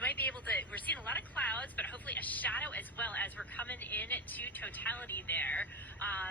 might be able to, we're seeing a lot of clouds, but hopefully a shadow as well as we're coming in to totality there.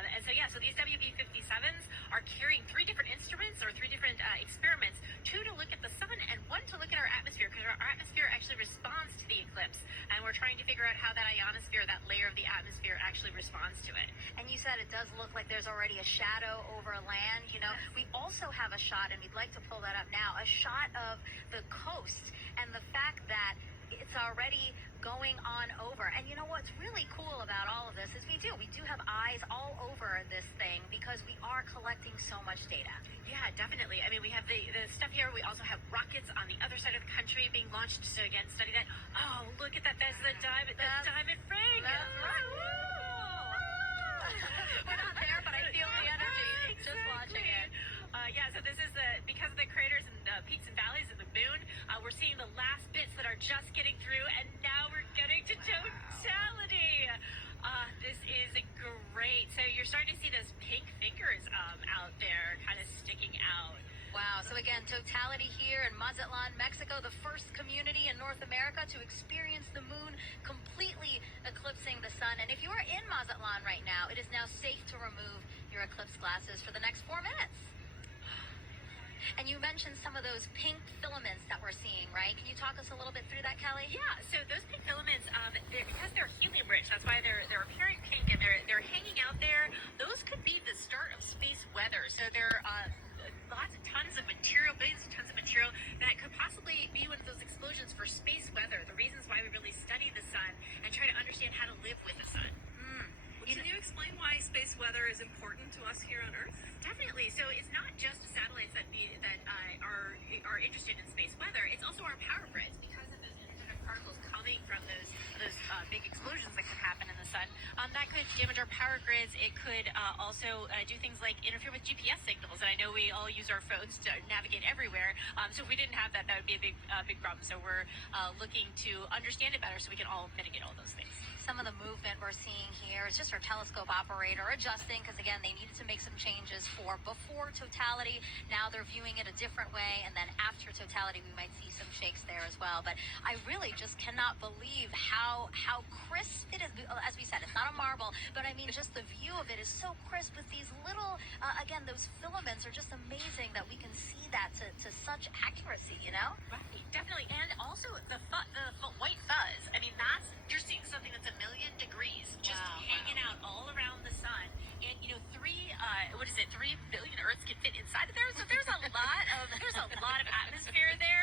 And so, yeah, so these WB-57s are carrying three different instruments or three different experiments, two to look at the sun and one to look at our atmosphere, because our atmosphere actually responds to the eclipse. And we're trying to figure out how that ionosphere, that layer of the atmosphere, actually responds to it. And you said it does look like there's already a shadow over land. You know, we also have a shot, and we'd like to pull that up now, a shot of the coast and the fact that it's already going on over. And you know what's really cool about all of this is we do have eyes all over this thing because we are collecting so much data. Yeah, definitely. I mean, we have the stuff here. We also have rockets on the other side of the country being launched to, again, study that. Oh, look at that. That's the diamond ring. That's right. We're not there, but I feel the energy just watching it. Yeah, so this is because of the craters and peaks and valleys of the moon, we're seeing the last bits that are just getting through, and now we're getting to totality. This is great. So you're starting to see those pink fingers out there kind of sticking out. Wow. So again, totality here in Mazatlan, Mexico, the first community in North America to experience the moon completely eclipsing the sun. And if you are in Mazatlan right now, it is now safe to remove your eclipse glasses for the next 4 minutes. And you mentioned some of those pink filaments that we're seeing, right? Can you talk us a little bit through that, Kelly? Yeah, so those pink filaments, because they're helium rich, that's why they're appearing pink and they're hanging out there. Those could be the start of space weather. So there are tons of material, billions of tons of material that could possibly be one of those explosions for space weather. The reasons why we really study the sun and try to understand how to live with the sun. Can you explain why space weather is important to us here on Earth? Definitely. So it's not just satellites that are interested in space weather. It's also our power grids because of those energetic particles coming from those big explosions that could happen in the sun. That could damage our power grids. It could also do things like interfere with GPS signals. And I know we all use our phones to navigate everywhere. So if we didn't have that, that would be a big problem. So we're looking to understand it better so we can all mitigate all those things. Some of the movement we're seeing here is just our telescope operator adjusting because, again, they needed to make some changes for before totality. Now they're viewing it a different way, and then after totality, we might see some shakes there as well. But I really just cannot believe how crisp it is. As we said, it's not a marble, but I mean, just the view of it is so crisp with these little, again, those filaments are just amazing that we can see that to such accuracy, you know? Right, definitely. And also the white fuzz. I mean, you're seeing something that's 1,000,000 degrees just hanging out all around the sun. And, 3 billion Earths can fit inside of there. So there's a lot of atmosphere there.